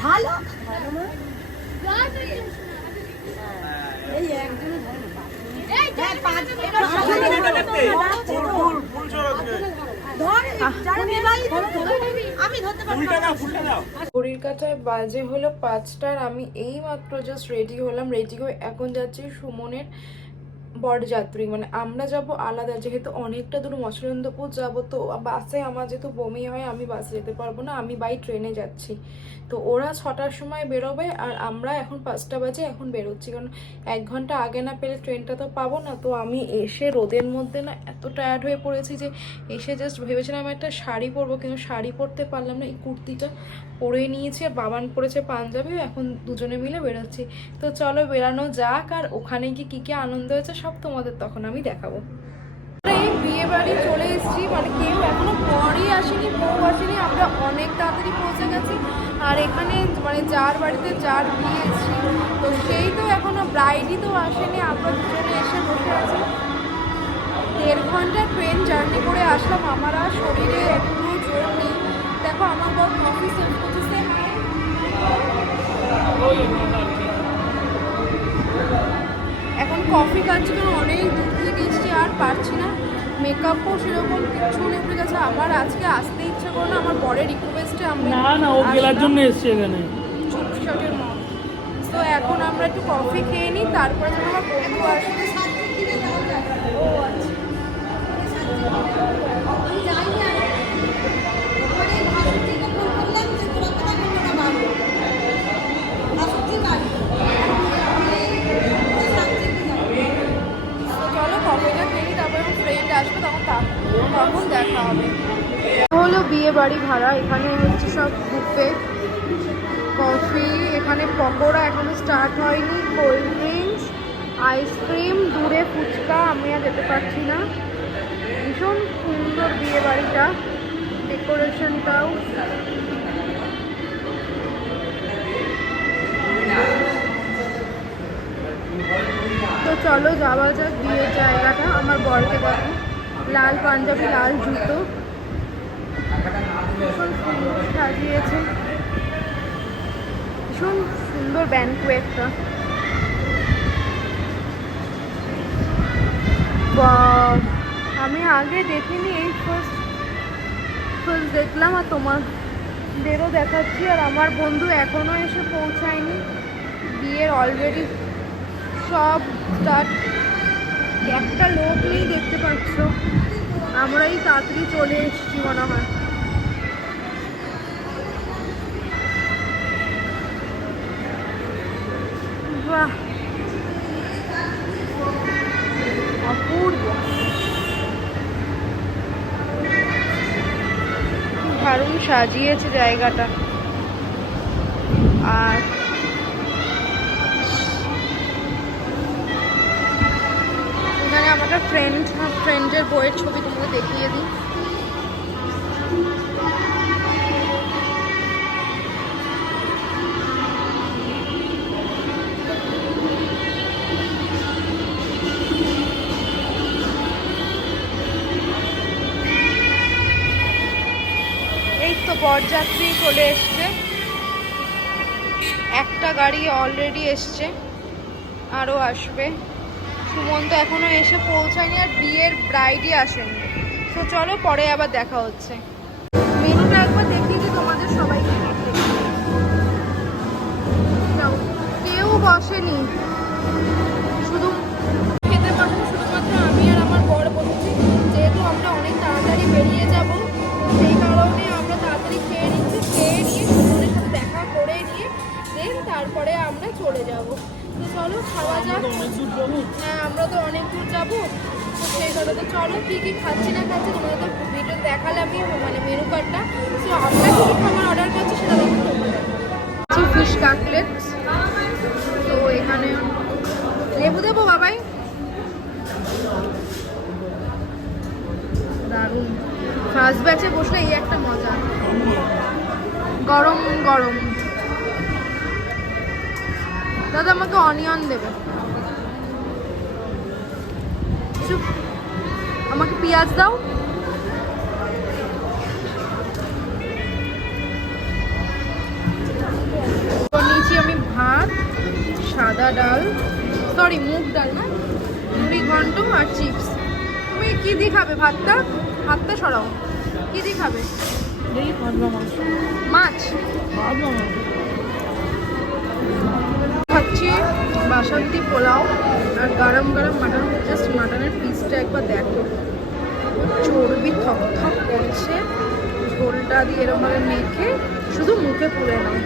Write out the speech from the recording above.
ঢালো ঘড়ির কাঁটায় বাজে হলো 5টার। আমি এই মাত্র জাস্ট রেডি হলাম, রেডি হয়ে এখন যাচ্ছি সুমনের বরযাত্রী, মানে আমরা যাব আলাদা, যেহেতু অনেকটা দূর মৎস্যগন্ধপুর যাব, তো বাসে আমার যেহেতু বমি হয় আমি বাসে যেতে পারবো না, আমি বাই ট্রেনে যাচ্ছি। তো ওরা 6টার সময় বেরোবে আর আমরা এখন 5টা বাজে এখন বেরোচ্ছি, কারণ 1 ঘন্টা আগে না পেলে ট্রেনটা তো পাবো না। তো আমি এসে রোদের মধ্যে না এত টায়ার্ড হয়ে পড়েছি যে এসে জাস্ট ভেবেছিলাম একটা শাড়ি পরবো, কিন্তু শাড়ি পরতে পারলাম না, এই কুর্তিটা পরে নিয়েছি আর বাবান পরেছে পাঞ্জাবি, এখন দুজনে মিলে বেরোচ্ছি। তো চলো বেরানো যাক, আর ওখানে গিয়ে কী কী আনন্দ হয়েছে সব তোমাদের তখন আমি দেখাবো। এই বিয়ে বাড়ি চলে এসেছি, মানে কেউ এখনো বরই আসেনি, বউ আসেনি, আমরা অনেক তাড়াতাড়ি পৌঁছে গেছি। আর এখানে মানে যার বাড়িতে যার বিয়ে এসেছি, তো সেই তো এখনো ব্রাইডই তো আসেনি, আমরা দুজনে এসে বসে আছি। 1.5 ঘন্টা ট্রেন জার্নি করে আসলাম, আমার আর শরীরে একটু জোর নেই। দেখো আমার বর কফি সার্ভ করতেছে। এখন কফি খাচ্ছি, কারণ অনেক দূর থেকে এসেছি আর পারছি না, মেকআপও সেরকম কিছু উঠে গেছে। আমার আজকে আসতে ইচ্ছে করে না, আমার বরের রিকোয়েস্টে আমি না ও গেলার জন্য এসেছি এখানে চুপচাটের মতো। তো এখন আমরা একটু কফি খেয়ে নিই, তারপরে যখন আমার বন্ধু আসবে। ও আচ্ছা, চলো কফিটা খেয়ে নিই, তারপরে আমার ফ্রেন্ড আসবে, তখন দেখা হবে। হলো বিয়ে বাড়ি ভাড়া, এখানে হচ্ছে সব বুফে, কফি, এখানে পকোড়া এখনো স্টার্ট হয়নি, কোল্ড ড্রিঙ্কস, আইসক্রিম, দূরে ফুচকা, আমি আর যেতে পারছি না। ভীষণ সুন্দর বিয়ে বাড়িটা, ডেকোরেশনটাও। তো চলো যাওয়া যাক বিয়ের জায়গাটা। আমার বরকে দেখো, লাল পাঞ্জাবি, লাল জুতো, ভীষণ সুন্দর সাজিয়েছে, ভীষণ সুন্দর ব্যানকুয়েটটা। আমি আগে দেখিনি, এই ফার্স্ট দেখলাম, আর তোমাদেরও দেখাচ্ছি। আর আমার বন্ধু এখনো এসে পৌঁছায়নি, বিয়ের অলরেডি সব স্টার্ট, একটা লোক নেই দেখতে পাচ্ছ, আমরাই তাড়াতাড়ি চলে এসেছি মনে হয়। বাহ, অপূর্ব, দারুণ সাজিয়েছে জায়গাটা। আর এখানে আমাদের ফ্রেন্ডের বইয়ের ছবি তোমাকে দেখিয়ে দিই। এই তো বরযাত্রী চলে এসছে, একটা গাড়ি অলরেডি এসছে, আরও আসবে। সুমন তো এখনো এসে পৌঁছায়নি, আর বিয়ের ব্রাইডই আসেনি। তো চলো পরে আবার দেখা হচ্ছে। মেনুটা একবার দেখিয়ে দিই তোমাদের সবাইকে। কেউ বসেনি, শুধু খেতে বসেনি, শুধুমাত্র আমি আর আমার বর বসেছি। যেহেতু আমরা অনেক তাড়াতাড়ি বেরিয়ে যাব, সেই কারণে আমরা তাড়াতাড়ি খেয়ে নিচ্ছি, খেয়ে নিয়ে সুমনের সাথে দেখা করে নিয়ে দেন তারপরে আমরা চলে যাব। তো চলো খাওয়া যাক। হ্যাঁ, আমরা তো অনেক দূর যাবো, তো সেই কথা। তো চলো কী কী খাচ্ছি না খাচ্ছি তোমাদের তো ভিডিও দেখালামই, মানে মেনু কার্ডটা। তো আমরা কী কী খাবার অর্ডার করছি সেটা দেখো তোমরা। ফিশ কাটলেট, তো এখানে লেবু দেবো বাবাই, দারুণ। ফার্স্ট ব্যাচে বসলে এই একটা মজা, গরম গরম। দাদা আমাকে অনিয়ন দেবে, আমাকে পেঁয়াজ দাও। ভাত, সাদা ডাল, সরি মুগ ডাল না, মুড়ি ঘন্ট আর চিপস। তুমি কি দিয়ে খাবে ভাতটা? হাতটা সরাও, কি দিয়ে খাবে? এই পাতলা মাছ। মাছ পাতলা মাছ। খাচ্ছি বাসন্তী পোলাও আর গরম গরম মাটন। জাস্ট মাটনের পিসটা একবার দেখো, চর্বি থক থক করছে। ঝোলটা দিয়ে এরকমভাবে মেখে শুধু মুখে পুরে নাও।